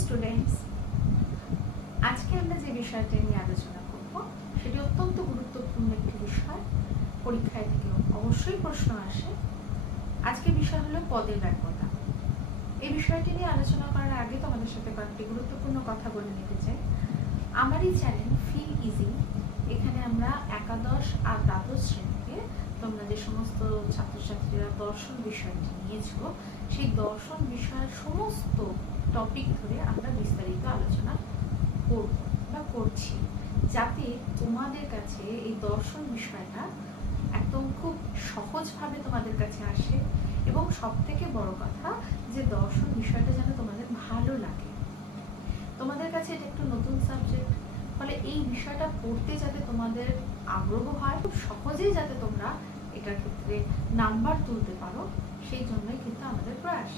Students আজকে আমরা যে বিষয়টা নিয়ে আলোচনা করব, সেটি অত্যন্ত গুরুত্বপূর্ণ একটি বিষয়। পরীক্ষায় থেকে অবশ্যই প্রশ্ন আসে। আজকে বিষয় হলো পদের ব্যাপকতা এই বিষয়টি নিয়ে আলোচনা করার আগে তোমাদের সাথে কয়েকটি গুরুত্বপূর্ণ কথা বলে নিতে চাই। আমার এই চ্যানেল ফিল ইজি, এখানে আমরা একাদশ আর দ্বাদশ শ্রেণীতে তোমরা যে সমস্ত ছাত্রছাত্রীরা দর্শন বিষয়টি নিয়েছো সেই দর্শন বিষয়ের সমস্ত টপিক ধরে আমরা বিস্তারিত আলোচনা করব বা করছি। যাতে তোমাদের কাছে এই দর্শন বিষয়টা একদম খুব সহজভাবে তোমাদের কাছে আসে এবং সব থেকে বড় কথা যে দর্শন বিষয়টা যেন তোমাদের ভালো লাগে। তোমাদের কাছে এটা একটু নতুন সাবজেক্ট ফলে এই বিষয়টা পড়তে যাতে তোমাদের আগ্রহ হয়, খুব সহজেই যাতে তোমরা এটার ক্ষেত্রে নাম্বার তুলতে পারো, সেই জন্যই কিন্তু আমাদের প্রয়াস।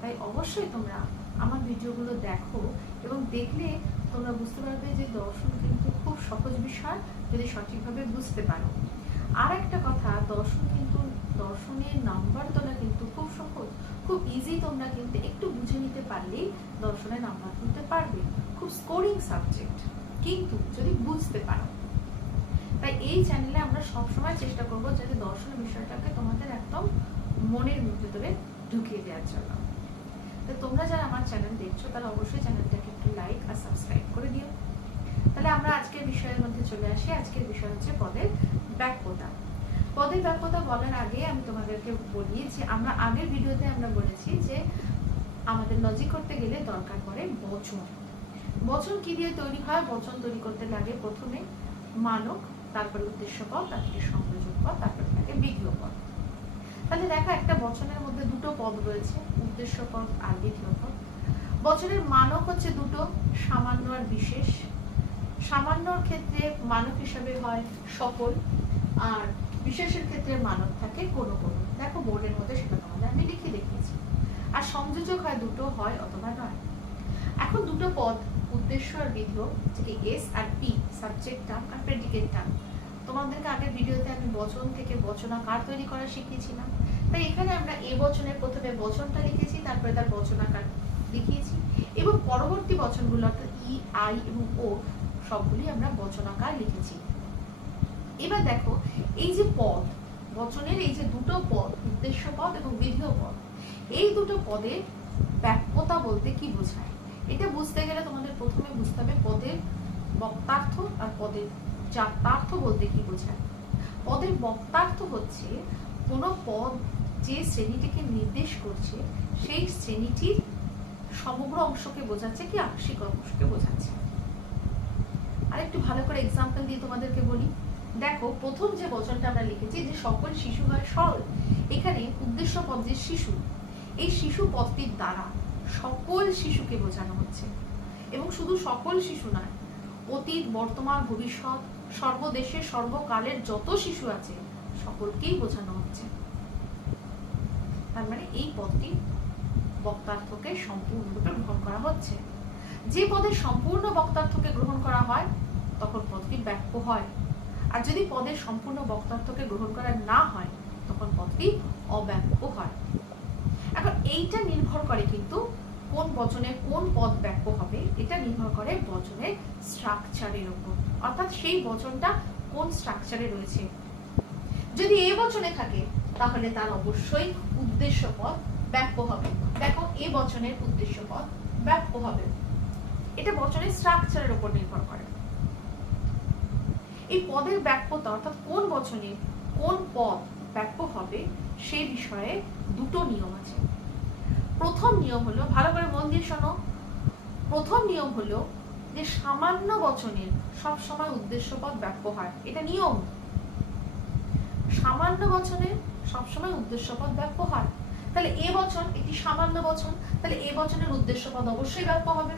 তাই অবশ্যই তোমরা আমার ভিডিওগুলো দেখো এবং দেখলে তোমরা বুঝতে পারবে যে দর্শন কিন্তু খুব সহজ বিষয় যদি সঠিকভাবে বুঝতে পারো। আর একটা কথা, দর্শন কিন্তু, দর্শনের নাম্বার তোলা কিন্তু খুব সহজ। খুব ইজি তোমরা কিন্তু একটু বুঝে নিতে পারলেই দর্শনের নাম্বার তুলতে পারবে। খুব স্কোরিং সাবজেক্ট কিন্তু যদি বুঝতে পারো তাই এই চ্যানেলে আমরা সবসময় চেষ্টা করব যাতে দর্শন বিষয়টাকে তোমাদের একদম মনের ভিতরে ঢুকিয়ে দেওয়ার জন্য। তো তোমরা যারা আমার চ্যানেল দেখছ, তারা অবশ্যই চ্যানেলটাকে একটু লাইক আর সাবস্ক্রাইব করে দিও। তাহলে আমরা আজকের বিষয়ের মধ্যে চলে আসি। আজকের বিষয় হচ্ছে পদের ব্যাপকতা পদের ব্যাপকতা বলার আগে আমি তোমাদেরকে বলি যে, আমরা আগের ভিডিওতে আমরা বলেছি যে, আমাদের লজিক করতে গেলে দরকার পড়ে বচন। বচন কি দিয়ে তৈরি হয়? বচন তৈরি করতে লাগে প্রথমে মানক তারপরে উদ্দেশ্য পদ তারপরে সংযোজক পদ তারপরে লাগে বিধেয় পদ তাহলে দেখো, একটা বচনের মধ্যে দুটো পদ রয়েছে, উদ্দেশ্য পদ আর বিধেয় পদ বচনের মানক হচ্ছে দুটো, সামান্য আর বিশেষ। সামান্যর ক্ষেত্রে মানক হিসাবে হয় সকল আর বিশেষের ক্ষেত্রে মানক থাকে কোনো কোনো দেখো, বোর্ডের মধ্যে সেটা তোমাদের আমি লিখে দেখিয়েছি। আর সংযোজক হয় দুটো, হয় অথবা নয়। এখন দুটো পদ উদ্দেশ্য আর বিধেয় যেটি S R P subject term আর প্রেডিকেট টার্ম তোমাদেরকে আগের ভিডিওতে আমি বচন থেকে বচনাকার তৈরি করা শিখিয়েছিলাম? তাই এখানে আমরা এ বচনের প্রথমে বচনটা লিখেছি, তারপরে তার বচনাকার লিখিয়েছি এবং পরবর্তী বচনগুলো, অর্থাৎ ই আই এবং ও সবগুলি আমরা বচনাকার লিখেছি। এবার দেখো, এই যে পদ, বচনের এই যে দুটো পদ, উদ্দেশ্য পদ এবং বিধেয় পদ, এই দুটো পদের ব্যাপ্যতা বলতে কি বোঝায়? এটা বুঝতে গেলে তোমাদের প্রথমে বুঝতে হবে পদের বক্তার্থ আর পদের জাতার্থ বলতে কি বোঝায়। পদের বক্তার্থ হচ্ছে কোনো পদ যে শ্রেণীটিকে নির্দেশ করছে, সেই শ্রেণীটির সমগ্র অংশকে বোঝাচ্ছে কি আংশিক অংশকে বোঝাচ্ছে। আর একটু ভালো করে এক্সাম্পল দিয়ে তোমাদেরকে বলি। দেখো, প্রথম যে বচনটা আমরা লিখেছি যে সকল শিশু হয় সরল এখানে উদ্দেশ্য পদ যে শিশু, এই শিশু পদটির দ্বারা সকল শিশুকে বোঝানো হচ্ছে। এবং শুধু সকল শিশু নয়, অতীত, বর্তমান, ভবিষ্যৎ সর্বদেশে সর্বকালের যত শিশু আছে, সকলকেই বোঝানো হচ্ছে। তার মানে এই পদটি বক্তার্থকে সম্পূর্ণরূপে গ্রহণ করা হচ্ছে। যে পদের সম্পূর্ণ বক্তার্থকে গ্রহণ করা হয়, তখন পদটি ব্যাপ্য হয়। আর যদি পদের সম্পূর্ণ বক্তার্থকে গ্রহণ করা না হয়, তখন পদটি অব্যাপ্য হয়। এখন এইটা নির্ভর করে কিন্তু কোন বচনে কোন পদ ব্যাপ্য হবে, এটা নির্ভর করে বচনের স্ট্রাকচারের উপর। অর্থাৎ সেই বচনটা কোন স্ট্রাকচারে রয়েছে। যদি এ বচনে থাকে, তাহলে তার অবশ্যই উদ্দেশ্য পদ ব্যাপ্য হবে। দেখো, এ বচনের উদ্দেশ্য পদ ব্যাপ্য হবে। এটা বচনের স্ট্রাকচারের উপর নির্ভর করে। এই পদের ব্যাপ্যতা অর্থাৎ কোন বচনে কোন পদ ব্যাপ্য হবে, সে বিষয়ে দুটো নিয়ম আছে। প্রথম নিয়ম হলো, ভালো করে মন দিয়ে শোনো। প্রথম নিয়ম হলো যে সামান্য বচনের সব সময় উদ্দেশ্য পদ ব্যাপ্য হয় এটা নিয়ম। সামান্য বচনের সবসময় উদ্দেশ্য পদ ব্যাপ্য হয় তাহলে এ বচন এটি সামান্য বচন, তাহলে এ বচনের উদ্দেশ্য পদ অবশ্যই ব্যাপ্য হবে।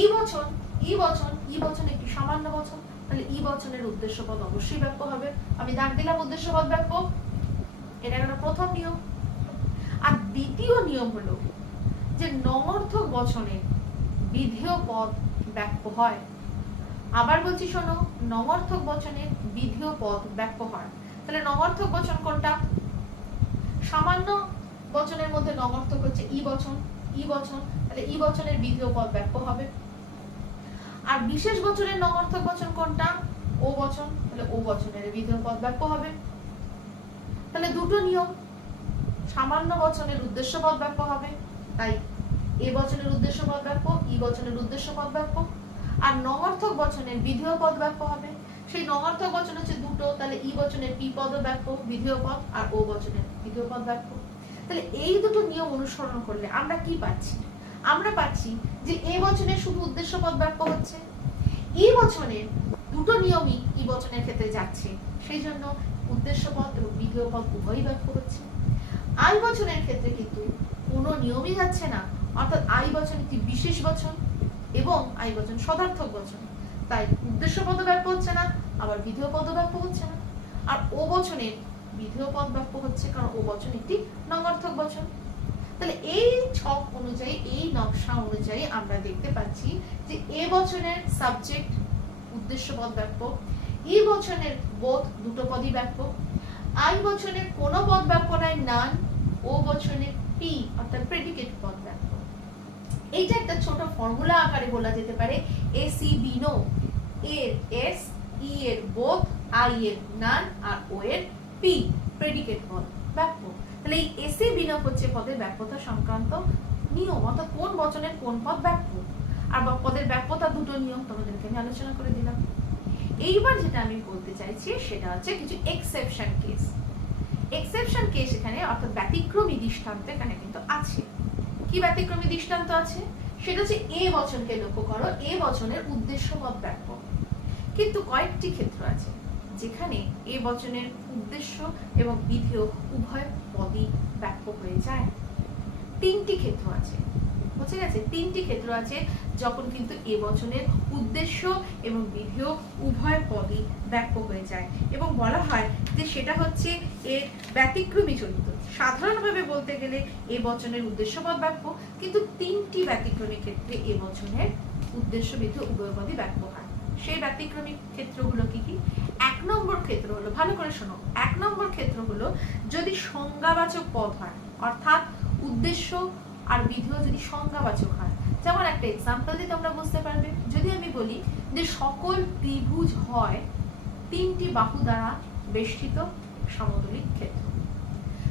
ই বচন ই বচন ই বচন একটি সামান্য বচন, তাহলে ই বচনের উদ্দেশ্য পদ অবশ্যই ব্যাপ্য হবে। আমি দাগ দিলাম উদ্দেশ্য পদ ব্যাপ্য এটা একটা প্রথম নিয়ম। দ্বিতীয় নিয়ম হলো যে নমর্থক বচনে বিধেয় পদ ব্যাপ্য হয়। আবার বলছি শোনো নমর্থক বচনে বিধেয় পদ ব্যাপ্য হয়। তাহলে নমর্থক বচন কোনটা? সামান্য বচনের মধ্যে নমর্থক হচ্ছে ই বচন ই বচন তাহলে ই বচনের বিধেয় পদ ব্যাপ্য হবে। আর বিশেষ বচনের নমর্থক বচন কোনটা? ও বচন তাহলে ও বচনের বিধেয় পদ ব্যাপ্য হবে। তাহলে দুটো নিয়ম সামান্য বচনের উদ্দেশ্য পদ ব্যাপ্য হবে। তাই এ বচনের উদ্দেশ্য পদ ব্যাপ্য ই বচনের উদ্দেশ্য পদ ব্যাপ্য আর নমর্থক বচনের বিধেয় পদ বাক্য হবে। সেই নমর্থক বচন হচ্ছে দুটো, তাহলে ই বচনের পি পদ ব্যাপ্য বিধেয় পদ, আর ও বচনের বিধেয় পদ ব্যাপ্য তাহলে এই দুটো নিয়ম অনুসরণ করলে আমরা কি পাচ্ছি? আমরা পাচ্ছি যে এ বচনের শুধু উদ্দেশ্য পদ ব্যাপ্য হচ্ছে। ই বচনের দুটো নিয়মই ই বচনের ক্ষেত্রে যাচ্ছে। সেই জন্য উদ্দেশ্য পদ এবং বিধেয় পদ উভয়ই ব্যাপ্য হচ্ছে। আই বচনের ক্ষেত্রে কিন্তু কোনো নিয়মই যাচ্ছে না। অর্থাৎ আই বচন একটি বিশেষ বচন এবং আই বচন সদার্থক বচন। তাই উদ্দেশ্য পদ ব্যাপ্য হচ্ছে না, আবার বিধেয় পদ ব্যাপ্য হচ্ছে না। আর ও বচনের বিধেয় পদ ব্যাপ্য হচ্ছে কারণ ও বচন একটি নঙার্থক বচন। তাহলে এই ছক অনুযায়ী, এই নকশা অনুযায়ী আমরা দেখতে পাচ্ছি যে এ বচনের সাবজেক্ট উদ্দেশ্য পদ ব্যাপ্য ই বচনের বোধ দুটো পদই ব্যাপ্য। আই বচনের কোনো পদ ব্যাপ্য নাই নান, ও বচনের পি, অর্থাৎ প্রেডিকেট পদ এইটা একটা ছোট ফর্মুলা আকারে বলা যেতে পারে এ সি বি নো এর এস ই এর বোধ আই এর নান আর ও এর পি প্রেডিকেট পদ ব্যাপ্য তাহলে এই এসি বিনা হচ্ছে পদের ব্যাপ্যতা সংক্রান্ত নিয়ম, অর্থাৎ কোন বচনের কোন পদ ব্যাপ্য আর পদের ব্যাপ্যতা দুটো নিয়ম তোমাদেরকে আমি আলোচনা করে দিলাম। এইবার যেটা আমি বলতে চাইছি, সেটা হচ্ছে কিছু এক্সেপশন কেস এক্সেপশন কেস এখানে অর্থাৎ ব্যতিক্রমী দৃষ্টান্ত এখানে কিন্তু আছে। কি ব্যতিক্রমী দৃষ্টান্ত আছে? সেটা হচ্ছে এ বচনকে লক্ষ্য করো, এ বচনের উদ্দেশ্য পদ ব্যাপ্য কিন্তু কয়েকটি ক্ষেত্র আছে, যেখানে এ বচনের উদ্দেশ্য এবং বিধেয় উভয় পদই ব্যাপ্য হয়ে যায়। তিনটি ক্ষেত্র আছে। বুঝে গেছে? তিনটি ক্ষেত্র আছে যখন কিন্তু এ বচনের উদ্দেশ্য এবং বিধেয় উভয় পদই ব্যাপ্য হয়ে যায়। এবং বলা হয় যে সেটা হচ্ছে এর ব্যতিক্রমী চরিত্র। সাধারণভাবে বলতে গেলে এ বচনের উদ্দেশ্য পদ ব্যাপ্য, কিন্তু তিনটি ব্যতিক্রমী ক্ষেত্রে এ বচনের উদ্দেশ্য বিধেয় উভয় পদই ব্যাপ্য হয়। সেই ব্যতিক্রমী ক্ষেত্রগুলো কি কি? এক নম্বর ক্ষেত্র হলো, ভালো করে শোনো, এক নম্বর ক্ষেত্র হলো যদি সংজ্ঞাবাচক পদ হয়, অর্থাৎ উদ্দেশ্য আর বিধেয় যদি সংজ্ঞাবাচক হয়, যেমন একটা এক্সাম্পল দিয়ে তোমরা বুঝতে পারবে। যদি আমি বলি যে সকল ত্রিভুজ হয়, তিনটি বাহু দ্বারা বেষ্টিত সমতলিক ক্ষেত্র।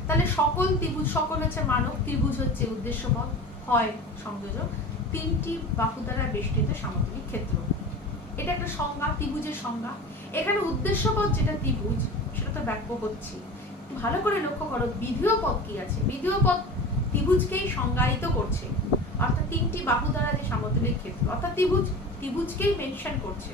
তাহলে সকল ত্রিভুজ, সকল হচ্ছে মানব, ত্রিভুজ হচ্ছে উদ্দেশ্য পদ হয় সংযোজক, তিনটি বাহু দ্বারা বেষ্টিত সমতলিক ক্ষেত্র। এটা একটা সংজ্ঞা, ত্রিভুজের সংজ্ঞা। এখানে উদ্দেশ্য পদ যেটা ত্রিভুজ, সেটা তো ব্যাপ্য হচ্ছে ভালো করে লক্ষ্য করো, বিধেয় পদ কি আছে? বিধেয় পদ ত্রিভুজকেই সংজ্ঞায়িত করছে। অর্থাৎ তিনটি বাহু দ্বারা যে সমতলিক ক্ষেত্র, অর্থাৎ ত্রিভুজ, ত্রিভুজকেই মেনশন করছে।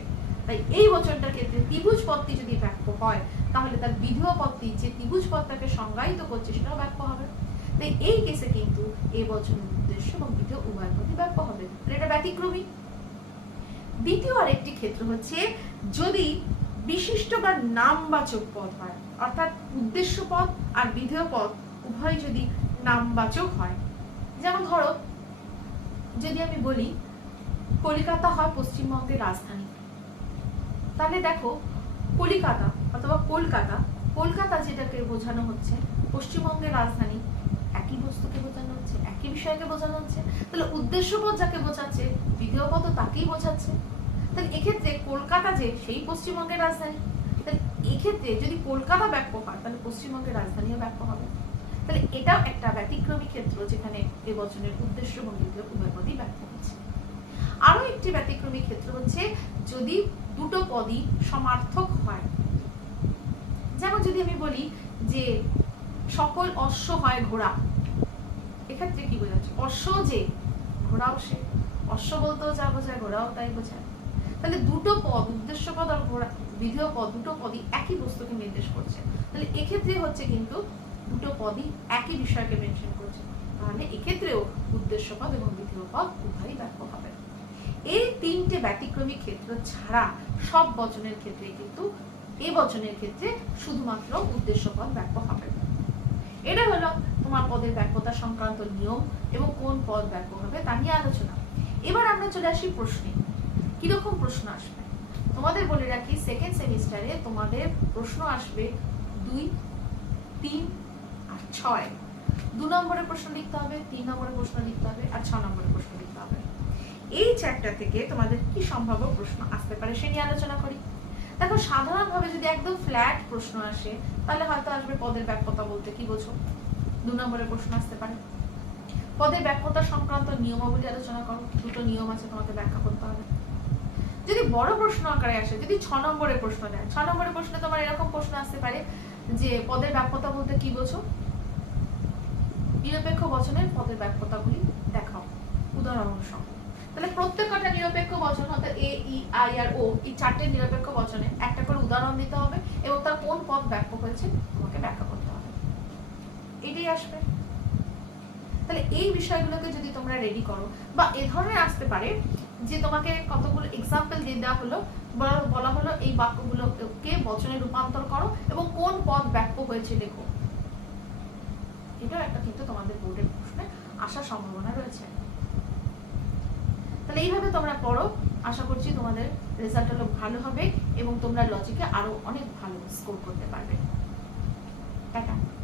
তাই এই বচনটার ক্ষেত্রে ত্রিভুজ পদটি যদি ব্যাপ্য হয়, তাহলে তার বিধেয় পদটি যে ত্রিভুজ পদটাকে সংজ্ঞায়িত করছে, সেটাও ব্যাপ্য হবে। তাই এই কেসে কিন্তু এই বচনের উদ্দেশ্য এবং বিধেয় উভয় পদই ব্যাপ্য হবে। এটা ব্যতিক্রমী। দ্বিতীয় আরেকটি ক্ষেত্র হচ্ছে, যদি বিশিষ্ট বা নামবাচক পদ হয়, অর্থাৎ উদ্দেশ্য পদ আর বিধেয় পদ উভয় যদি নামবাচক হয়। যেমন ধরো, যদি আমি বলি, কলিকাতা হয় পশ্চিমবঙ্গের রাজধানী। তাহলে দেখো, কলিকাতা অথবা কলকাতা কলকাতা যেটাকে বোঝানো হচ্ছে, পশ্চিমবঙ্গের রাজধানী, একই বস্তুকে বোঝানো হচ্ছে, একই বিষয়কে বোঝানো হচ্ছে। তাহলে উদ্দেশ্যপদ যাকে বোঝাচ্ছে বিধেয় পদ তাকেই বোঝাচ্ছে। তাহলে এক্ষেত্রে কলকাতা যে, সেই পশ্চিমবঙ্গের রাজধানী। তাহলে এক্ষেত্রে যদি কলকাতা ব্যাপ্য হয়, তাহলে পশ্চিমবঙ্গের রাজধানীও ব্যাপ্য হবে। তাহলে এটাও একটা ব্যতিক্রমী ক্ষেত্র যেখানে এ বচনের উদ্দেশ্য এবং উভয় পদই ব্যাপ্য হচ্ছে। আরও একটি ব্যতিক্রমী ক্ষেত্র হচ্ছে যদি দুটো পদই সমার্থক হয়। যেমন যদি আমি বলি যে সকল অশ্ব হয় ঘোড়া, এক্ষেত্রে কি বোঝাচ্ছে অশ্ব যে, ঘোড়াও সে। অশ্ব বলতেও যা বোঝায়, ঘোড়াও তাই বোঝায়। তাহলে দুটো পদ, উদ্দেশ্য পদ আর ঘোড়া, বিধেয় পদ, দুটো পদই একই বস্তুকে নির্দেশ করছে। তাহলে এক্ষেত্রে হচ্ছে কিন্তু দুটো পদই একই বিষয়কে মেনশন করছে। তাহলে এক্ষেত্রেও উদ্দেশ্য পদ এবং বিধেয় পদ উভয়ই ব্যাপ্য হবে। এই তিনটে ব্যতিক্রমী ক্ষেত্র ছাড়া সব বচনের ক্ষেত্রে কিন্তু এ বচনের ক্ষেত্রে শুধুমাত্র উদ্দেশ্য পদ ব্যাপ্য হবে। এটা হলো তোমার পদের ব্যাপ্যতা সংক্রান্ত নিয়ম এবং কোন পদ ব্যাপ্য হবে তা নিয়ে আলোচনা। এবার আমরা চলে আসি প্রশ্নে। কীরকম প্রশ্ন আসবে? তোমাদের বলে রাখি সেকেন্ড সেমিস্টারে তোমাদের প্রশ্ন আসবে দুই, তিন ছয়। দু নম্বরের প্রশ্ন লিখতে হবে, তিন নম্বরের প্রশ্ন লিখতে হবে, আর ছ নম্বরের প্রশ্ন লিখতে হবে। এই চ্যাপ্টার থেকে তোমাদের কি সম্ভাব্য প্রশ্ন আসতে পারে সে নিয়ে আলোচনা করি। দেখো, সাধারণভাবে যদি একদম ফ্ল্যাট প্রশ্ন আসে, তাহলে হয়তো আসবে পদের ব্যাপ্যতা বলতে কি বোঝো? দু নম্বরের প্রশ্ন আসতে পারে। পদের ব্যাপ্যতা সংক্রান্ত নিয়মাবলী আলোচনা করো, দুটো নিয়ম আছে তোমাকে ব্যাখ্যা করতে হবে। যদি বড় প্রশ্ন আকারে আসে, যদি ছ নম্বরের প্রশ্ন দেয় ছ নম্বরের প্রশ্নে তোমার এরকম প্রশ্ন আসতে পারে যে পদের ব্যাপকতা বলতে কি বোঝো? নিরপেক্ষ বচনের পদের ব্যাপ্যতাগুলি দেখাও, উদাহরণ সহ। তাহলে প্রত্যেকটা নিরপেক্ষ বচন হয়তো এ ই আই আর ও এই চারটে নিরপেক্ষ বচনে একটা করে উদাহরণ দিতে হবে এবং তার কোন পদ ব্যাপক হয়েছে তোমাকে ব্যাখ্যা করতে হবে। এটাই আসবে। তাহলে এই বিষয়গুলোকে যদি তোমরা রেডি করো, বা এ ধরনের আসতে পারে যে তোমাকে কতগুলো এক্সাম্পল দিয়ে দেওয়া হলো বলা- হলো এই বাক্যগুলোকে বচনে রূপান্তর করো এবং কোন পদ ব্যাপ্য হয়েছে লেখো। এটাও একটা কিন্তু তোমাদের বোর্ডের প্রশ্নে আসার সম্ভাবনা রয়েছে। তাহলে এইভাবে তোমরা পড়ো। আশা করছি তোমাদের রেজাল্ট হলো ভালো হবে এবং তোমরা লজিকে আরও অনেক ভালো স্কোর করতে পারবে। টাটা।